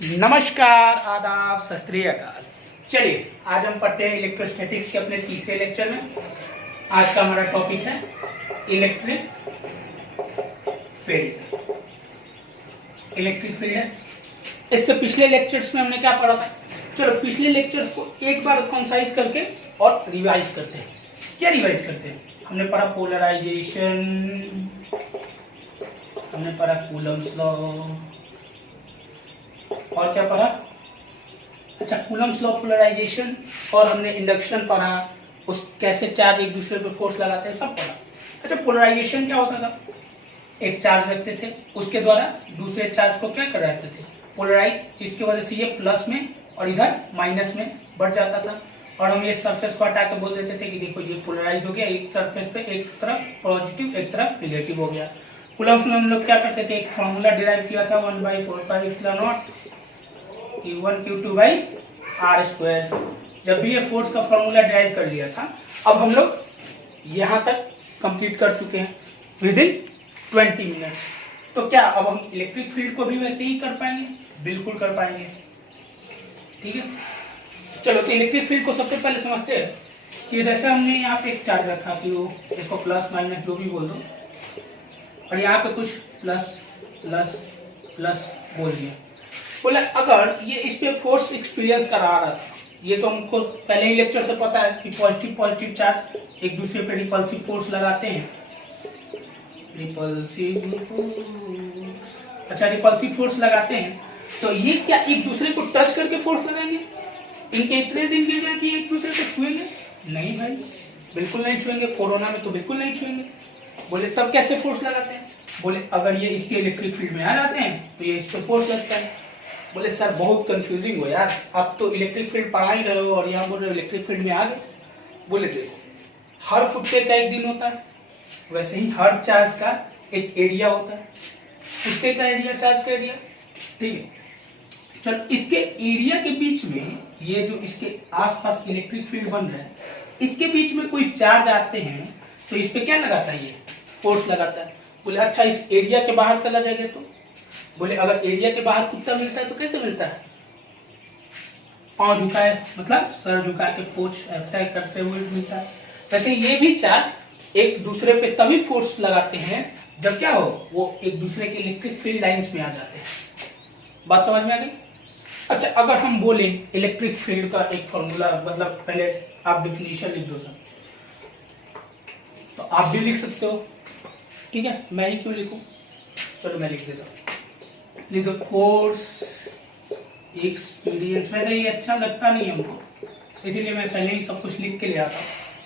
नमस्कार, आदाब, सत श्री अकाल। चलिए आज हम पढ़ते हैं इलेक्ट्रोस्टैटिक्स के अपने तीसरे लेक्चर में। आज का हमारा टॉपिक है इलेक्ट्रिक फील्ड। इलेक्ट्रिक फील्ड है। इससे पिछले लेक्चर्स में हमने क्या पढ़ा था? चलो पिछले लेक्चर्स को एक बार कंसाइज करके और रिवाइज करते हैं। क्या रिवाइज करते हैं? हमने पढ़ा पोलराइजेशन, हमने पढ़ा कूलम्स लॉ, और क्या पढ़ा? अच्छा, कूलम्स लॉ, पोलराइजेशन, और हमने इंडक्शन पढ़ा, उस कैसे चार्ज एक दूसरे पे फोर्स लगाते हैं, सब पढ़ा। अच्छा, पोलराइजेशन क्या होता था? एक चार्ज रखते थे, उसके द्वारा दूसरे चार्ज को क्या कराते थे? पोलराइज, जिसकी वजह से ये प्लस में और इधर माइनस में बढ़ जाता था। और हम ये सरफेस को हटा के बोल देते थे कि देखो ये पोलराइज हो गया, एक सरफेस पे एक तरफ पॉजिटिव एक तरफ नेगेटिव हो गया। कूलम्स में हम लोग क्या करते थे? एक फॉर्मूला डिराइव किया था 1/4πε0 Q1 Q2 by R square. जब भी ये फोर्स का फॉर्मूला डिराइव कर लिया था, अब हम लोग यहाँ तक कंप्लीट कर चुके हैं विद इन 20 मिनट्स। तो क्या अब हम इलेक्ट्रिक फील्ड को भी वैसे ही कर पाएंगे? बिल्कुल कर पाएंगे। ठीक है, चलो तो इलेक्ट्रिक फील्ड को सबसे पहले समझते हैं कि जैसे हमने यहाँ पे एक चार्ज रखा कि वो इसको प्लस माइनस जो भी बोल दो, और यहाँ पे कुछ प्लस प्लस प्लस बोल दिया। बोले अगर ये इस पे फोर्स एक्सपीरियंस करा रहा था, ये तो हमको पहले ही लेक्चर से पता है कि पॉजिटिव पॉजिटिव चार्ज एक दूसरे पे रिपल्सिव फोर्स लगाते हैं। रिपल्सिव फोर्स, अच्छा रिपल्सिव फोर्स लगाते हैं, तो ये क्या एक दूसरे को टच करके फोर्स लगाएंगे? इनके इतने दिन गिर जाए कि एक दूसरे को छुएंगे? नहीं भाई, बिल्कुल नहीं छुएंगे। कोरोना में तो बिल्कुल नहीं छुएंगे। बोले तब कैसे फोर्स लगाते हैं? बोले अगर ये इसके इलेक्ट्रिक फील्ड में आ जाते हैं तो ये इस पर फोर्स लगता है। बोले सर बहुत कंफ्यूजिंग हो यार, आप तो इलेक्ट्रिक फील्ड पढ़ा ही रहे हो और यहाँ बोल रहे हो इलेक्ट्रिक फील्ड में आ गए। बोले देखो, हर कुत्ते का एक दिन होता है, वैसे ही हर चार्ज का एक एरिया होता है। कुत्ते का एरिया, चार्ज का एरिया, ठीक है। चल इसके एरिया के बीच में ये जो इसके आसपास इलेक्ट्रिक फील्ड बन रहा है, इसके बीच में कोई चार्ज आते हैं तो इस पे क्या लगाता है? ये फोर्स लगाता है। बोले अच्छा इस एरिया के बाहर चला जाएगा तो? बोले अगर एरिया के बाहर कुत्ता मिलता है तो कैसे मिलता है? पांव झुकाए, मतलब सर झुका के पूंछ ऐसा करते हुए मिलता है। वैसे ये भी चार्ज एक दूसरे पे तभी फोर्स लगाते हैं जब क्या हो, वो एक दूसरे के इलेक्ट्रिक फील्ड लाइंस में आ जाते हैं। बात समझ में आ गई? अच्छा, अगर हम बोले इलेक्ट्रिक फील्ड का एक फॉर्मूला, मतलब पहले आप डिफिनीशन लिख दो सर, तो आप भी लिख सकते हो, ठीक है। मैं ही क्यों लिखूं? चलो मैं लिख देता हूँ। लिख दो फोर्स एक्सपीरियंस। वैसे ये अच्छा लगता नहीं हमको, इसीलिए मैं पहले ही सब कुछ लिख के ले आता हूँ,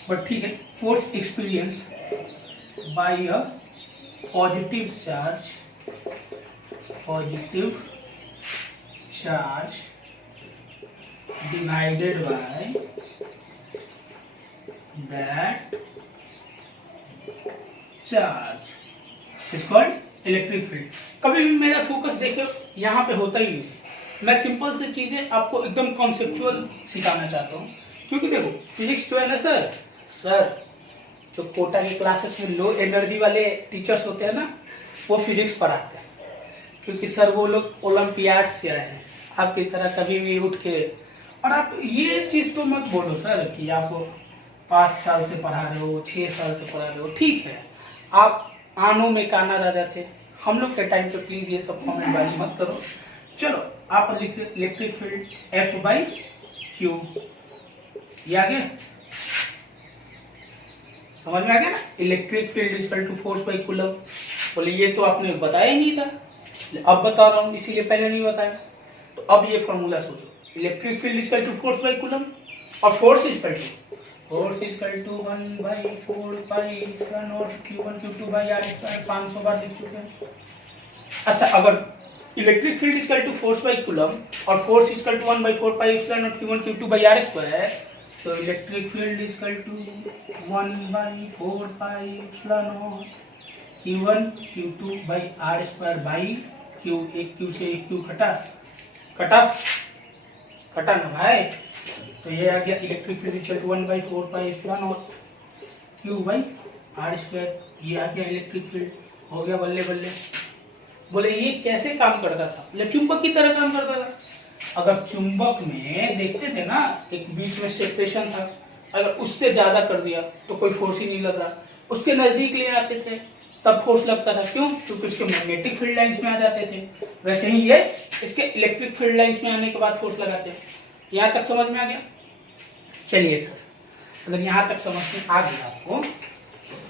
बट ठीक है। Force experience by a positive charge divided by that charge is called electric field. कभी भी मेरा फोकस देखो यहाँ पे होता ही नहीं। मैं सिंपल से चीजें आपको एकदम कॉन्सेप्चुअल सिखाना चाहता हूँ, क्योंकि देखो फिजिक्स जो है ना सर जो कोटा की क्लासेस में लो एनर्जी वाले टीचर्स होते हैं ना, वो फिजिक्स पढ़ाते हैं, क्योंकि सर वो लोग ओलंपियाड से आए हैं। आपकी तरह कभी भी उठ के, और आप ये चीज तो मत बोलो सर कि आप 5 साल से पढ़ा रहे हो, 6 साल से पढ़ा रहे हो, ठीक है, आप आनों में काना राजा थे। हम लोग के टाइम पे प्लीज ये सब कमेंट बाजी मत करो। चलो आप लिखिए इलेक्ट्रिक फील्ड F/Q। ये आ गया? समझ में आ गया ना? Electric field is equal to force by coulomb. बोले ये तो आपने बताया ही नहीं था, अब बता रहा हूँ, इसीलिए पहले नहीं बताया। तो अब ये फॉर्मूला सोचो, electric field is equal to force by Coulomb, और force is equal to 1/4πε0 Q1 Q2 by R square. 500 बार लिख चुके हैं। अच्छा, अगर electric field is equal to force by Coulomb और force is equal to 1/4πε0 Q1 Q2 by R square, तो electric field is equal to 1/4πε0 Q1 Q2 by R square by Q। एक Q से एक Q कटा ना भाई, तो ये आ गया electric field equal to 1/4πε0 Q by R square. ये आ गया इलेक्ट्रिक फील्ड, हो गया बल्ले बल्ले। बोले ये कैसे काम करता था? बोले चुंबक की तरह काम करता था। अगर चुंबक में देखते थे ना एक बीच में सेपरेशन था, अगर उससे ज्यादा कर दिया तो कोई फोर्स ही नहीं लग रहा, उसके नजदीक ले आते थे तब फोर्स लगता था। क्यों? क्योंकि उसके मैग्नेटिक फील्ड लाइंस में आ जाते थे। वैसे ही ये इसके इलेक्ट्रिक फील्ड लाइंस में आने के बाद फोर्स लगाते हैं। यहाँ तक समझ में आ गया? चलिए सर, मतलब यहाँ तक समझ में आ गया आपको,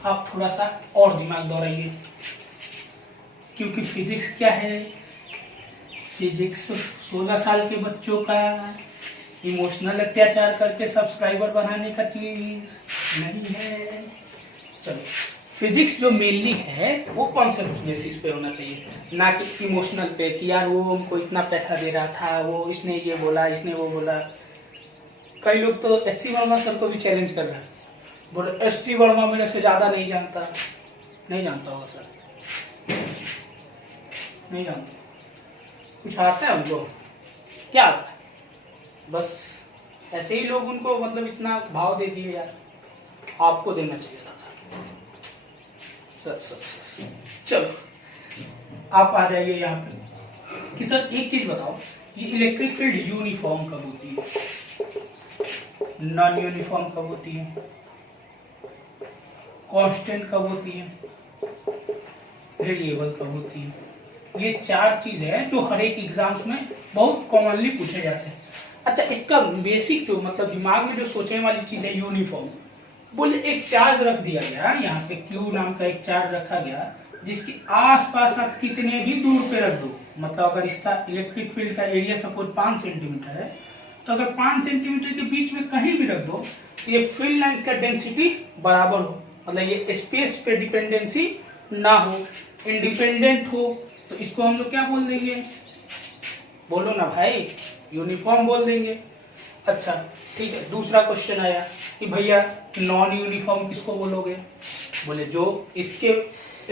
आप थोड़ा सा और दिमाग दौड़ाइए, क्योंकि फिजिक्स क्या है? फिजिक्स 16 साल के बच्चों का इमोशनल अत्याचार करके सब्सक्राइबर बनाने का चीज नहीं है। चलो, फिजिक्स जो मेनली है वो कॉन्सेप्ट बेसिस पे होना चाहिए, ना कि इमोशनल पे कि यार वो हमको इतना पैसा दे रहा था, वो इसने ये बोला, इसने वो बोला। कई लोग तो एस.सी. वर्मा सर को भी चैलेंज कर रहे हैं, बोले एस.सी. वर्मा मेरे से ज्यादा नहीं जानता। नहीं जानता होगा सर, नहीं जानता। कुछ आता है उनको? क्या आता है? बस ऐसे ही लोग उनको मतलब इतना भाव दे दिए यार, आपको देना चाहिए था सर। चलो आप आ जाइए यहाँ पे कि सर एक चीज बताओ, ये इलेक्ट्रिक फील्ड यूनिफॉर्म कब होती है, नॉन यूनिफॉर्म कब होती है, कांस्टेंट कब होती है, वेरिएबल कब होती है? ये 4 चीजें हैं जो हर एक एग्जाम्स में बहुत कॉमनली पूछे जाते हैं। अच्छा, इसका बेसिक जो मतलब दिमाग में जो सोचने वाली चीज है यूनिफॉर्म। बोले एक चार्ज रख दिया गया, यहाँ पे Q नाम का एक चार्ज रखा गया, जिसके आसपास आप कितने भी दूर पे रख दो, मतलब अगर इसका इलेक्ट्रिक फील्ड का एरिया सपोज 5 सेंटीमीटर है, तो अगर 5 सेंटीमीटर के बीच में कहीं भी रख दो तो ये फील्ड लाइंस का डेंसिटी बराबर हो, मतलब ये स्पेस पे डिपेंडेंसी ना हो, इंडिपेंडेंट हो, तो इसको हम लोग क्या बोल देंगे? बोलो ना भाई, यूनिफॉर्म बोल देंगे। अच्छा ठीक है, दूसरा क्वेश्चन आया कि भैया नॉन यूनिफॉर्म किसको बोलोगे? बोले जो इसके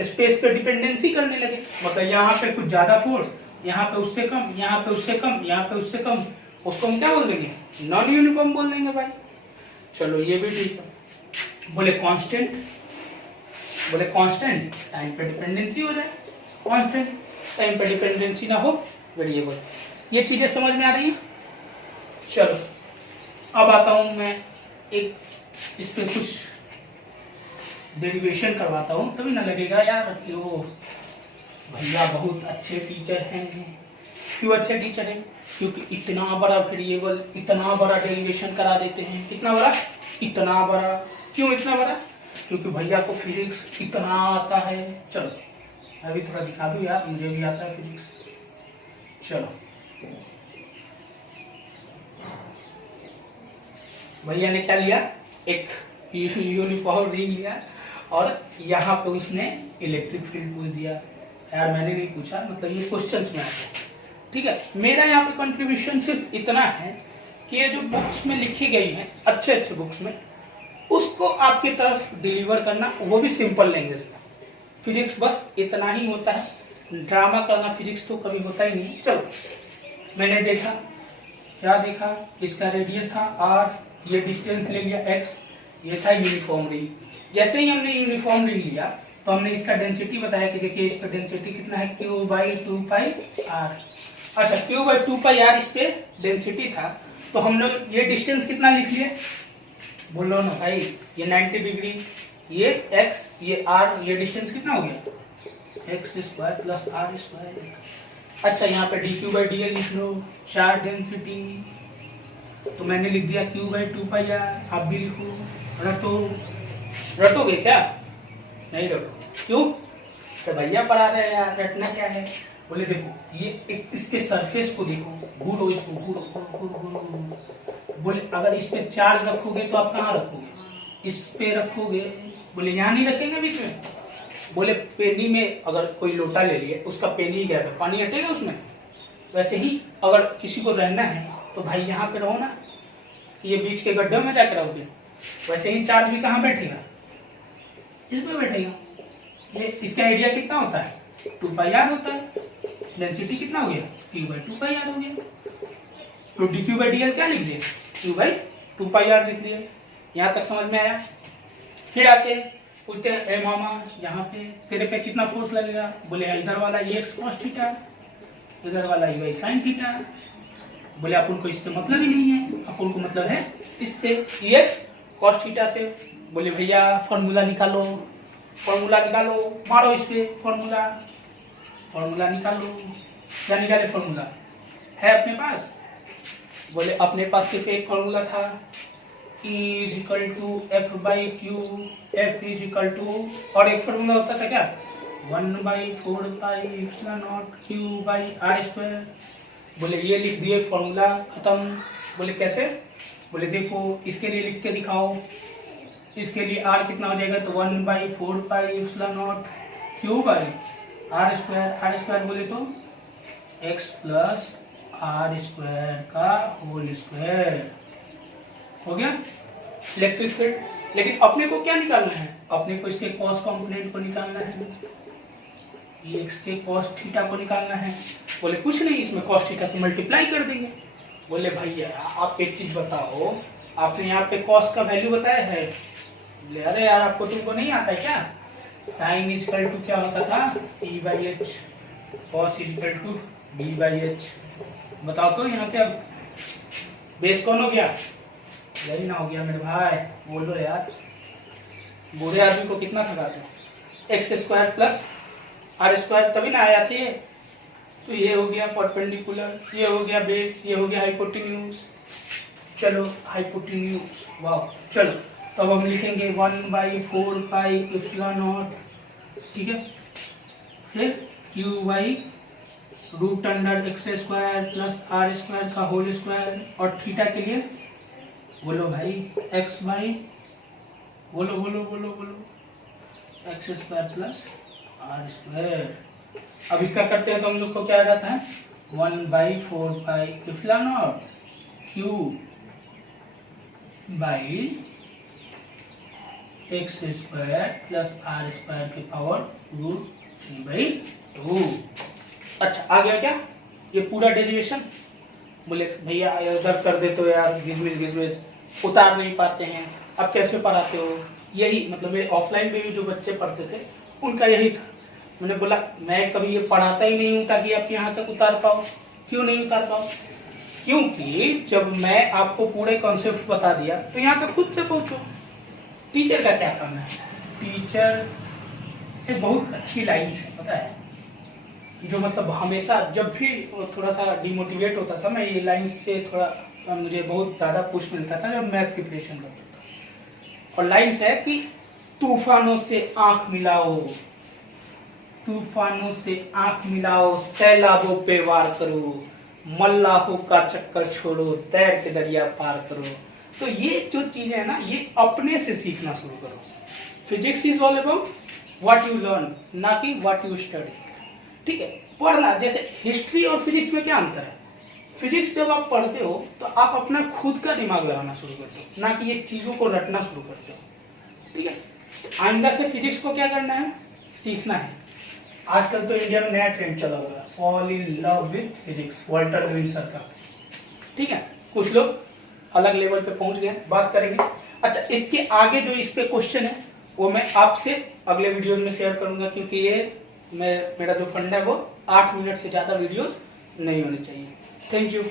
स्पेस पे डिपेंडेंसी करने लगे, मतलब यहाँ पे कुछ ज्यादा फोर्स, यहाँ पे उससे कम, यहाँ पे उससे कम, यहाँ पे उससे कम, उसको हम क्या बोल देंगे? नॉन यूनिफॉर्म बोल देंगे भाई। चलो ये भी ठीक है। बोले कांस्टेंट, बोले कांस्टेंट टाइम पे डिपेंडेंसी हो जाए, कांस्टेंट टाइम पे डिपेंडेंसी ना हो, वेरिएबल। ये चीजें समझ में आ रही है? चलो अब आता हूं मैं एक इस पे कुछ डेरिवेशन करवाता हूं, तभी ना लगेगा यार कि वो भैया बहुत अच्छे टीचर हैं। क्यों अच्छे टीचर हैं? क्योंकि इतना बड़ा वेरिएबल, इतना बड़ा डेरिवेशन करा देते हैं। कितना बड़ा? इतना बड़ा। क्यों इतना बड़ा? क्योंकि भैया को फिजिक्स इतना आता है। चलो अभी थोड़ा दिखा दूं यार, मुझे भी आता है फिजिक्स। चलो भैया ने क्या लिया? एक यूनिफॉर्म रिंग लिया और यहाँ पे उसने इलेक्ट्रिक फील्ड पूछ दिया। यार मैंने नहीं पूछा, मतलब ये क्वेश्चंस में आता है। ठीक है, मेरा यहाँ पे कंट्रीब्यूशन सिर्फ इतना है कि ये जो बुक्स में लिखी गई हैं, अच्छे अच्छे बुक्स में, उसको आपकी तरफ डिलीवर करना, वो भी सिंपल लैंग्वेज में। फिजिक्स बस इतना ही होता है, ड्रामा करना फिजिक्स तो कभी होता ही नहीं। चलो मैंने देखा, क्या देखा? इसका रेडियस था r, ये डिस्टेंस ले लिया x, ये था यूनिफॉर्म रिंग। जैसे ही हमने यूनिफॉर्म रिंग लिया तो हमने इसका डेंसिटी बताया कि देखिए इसका डेंसिटी कितना है, Q/2πr। अच्छा Q/2πr इस पे डेंसिटी था, तो हम लोग ये डिस्टेंस कितना लिख लिए? बोलो ना भाई, ये 90 डिग्री, ये x, ये r, ये डिस्टेंस कितना हो गया? x² + r²। अच्छा यहाँ पे dq/dl लिख लो, चार्ज डेंसिटी, तो मैंने लिख दिया Q/2πr। आप भी लिखो, रटो। रटोगे क्या? नहीं रटो। क्यों? तो भैया पढ़ा रहे हैं यार, रटना क्या है? बोले देखो ये एक इसके सरफेस को देखो, घूरो इसको, घूरो। बोले अगर इस पे चार्ज रखोगे तो आप कहाँ रखोगे? इस पे रखोगे। बोले यहाँ नहीं रखेंगे बीच में। बोले पेनी में अगर कोई लोटा ले लिए, उसका पेनी गया तो पानी हटेगा उसमें। वैसे ही अगर किसी को रहना है तो भाई यहाँ पे रहो ना, ये बीच के गड्ढे में जाकर रहोगे। वैसे ही चार्ज भी कहाँ बैठेगा? इसमें बैठेगा। ये इसका एरिया कितना होता है? 2πr होता है। डेंसिटी कितना हो गया? Q/2πr हो गया। तो dq/dl क्या लिख दिए? Q/2πr लिख दिए। यहाँ तक समझ में आया? फिर आते हैं पूछते हैं ए मामा यहाँ पे तेरे पे कितना फोर्स लगेगा, बोले इधर वाला एक्स कॉस थीटा, इधर वाला वाई साइन थीटा। बोले अपन को इससे मतलब ही नहीं है, अपन को मतलब है इससे एक्स कॉस थीटा से। बोले भैया फॉर्मूला निकालो, फॉर्मूला निकालो, मारो इस पे फॉर्मूला, फॉर्मूला निकालो। क्या निकाले फॉर्मूला है अपने पास? बोले अपने पास सिर्फ एक फॉर्मूला था, E is equal to F by Q, F is equal to, और एक फॉर्मूला होता था क्या 1/4 pi epsilon not Q by R square. बोले ये लिख दिए फॉर्मूला खत्म। बोले कैसे? बोले देखो इसके लिए लिख के दिखाओ, इसके लिए r कितना हो जाएगा, तो 1/4 pi epsilon not Q by R square. R square बोले तो x प्लस आर स्क्वायर का होल स्क्वायर हो गया इलेक्ट्रिक फील्ड। लेकिन अपने को क्या निकालना है? अपने को इसके कॉस कंपोनेंट को निकालना है, ये x के कॉस थीटा को निकालना है। बोले कुछ नहीं, इसमें कॉस थीटा से मल्टीप्लाई कर देंगे। बोले भैया आप एक चीज बताओ, आपने यहाँ पे कॉस का वैल्यू बताया है? बोले अरे यार आपको तुमको नहीं आता है क्या? साइन इज इक्वल टू क्या होता था e by H, cos is equal to b by H. बताओ तो यहाँ पे अब बेस कौन हो गया? यही ना हो गया मेरे भाई, बोलो यार। बूढ़े आदमी को कितना थकाते हो? X square plus R square तभी ना आया थे। तो ये हो गया परपेंडिकुलर, ये हो गया बेस, ये हो गया हाइपोटेन्यूज। चलो हाइपोटेन्यूज, वाह। चलो तो अब हम लिखेंगे 1/4 पाई एप्सिलॉन नॉट, ठीक है। फिर Q by root under X square plus R square का होल स्क्वायर, और थीटा के लिए बोलो भाई एक्स बाई, बोलो बोलो बोलो बोलो X square plus R square. अब इसका करते हैं तो हम लोग को क्या आ जाता है 1/4 pi epsilon not Q by X square plus R square के पावर रूट 3/2। अच्छा आ गया क्या ये पूरा डेरिवेशन? बोले भैया इधर कर दे तो यार गिजमिज उतार नहीं पाते हैं, अब कैसे पढ़ाते हो? यही मतलब मेरे ऑफलाइन में भी जो बच्चे पढ़ते थे उनका यही था। मैंने बोला मैं कभी ये पढ़ाता ही नहीं हूँ ताकि आप यहाँ तक उतार पाओ। क्यों नहीं उतार पाओ? क्योंकि जब मैं आपको पूरे कॉन्सेप्ट बता दिया तो यहाँ तक खुद से पहुँचो। टीचर का क्या करना है? टीचर एक बहुत अच्छी लाइन है पता है, जो मतलब हमेशा जब भी थोड़ा सा डिमोटिवेट होता था मैं ये लाइन से थोड़ा मुझे बहुत ज़्यादा पुश मिलता था जब मैथ प्रिपरेशन करता था। और लाइन है कि तूफानों से आंख मिलाओ, तूफानों से आंख मिलाओ, सैलाबों पे वार करो, मल्लाहों का चक्कर छोड़ो, तैर के दरिया पार करो। तो ये जो चीजें है ना ये अपने से सीखना शुरू करो। Physics is all about what you learn, ना कि व्हाट यू स्टडी। ठीक है, पढ़ना। जैसे हिस्ट्री और फिजिक्स में क्या अंतर है? फिजिक्स जब आप पढ़ते हो तो आप अपना खुद का दिमाग लगाना शुरू करते हो, ना कि ये चीजों को रटना शुरू करते हो। ठीक है, आइंदा से फिजिक्स को क्या करना है? सीखना है। आजकल तो इंडिया में नया ट्रेंड चला हुआ है, fall in love with physics, Walter Leeuwin sir का। ठीक है, कुछ लोग अलग लेवल पे पहुंच गए, बात करेंगे। अच्छा, इसके आगे जो इस पे क्वेश्चन है वो मैं आपसे अगले वीडियोस में शेयर करूंगा, क्योंकि ये मेरा जो फंड है वो 8 मिनट से ज़्यादा वीडियोस नहीं होने चाहिए। Thank you.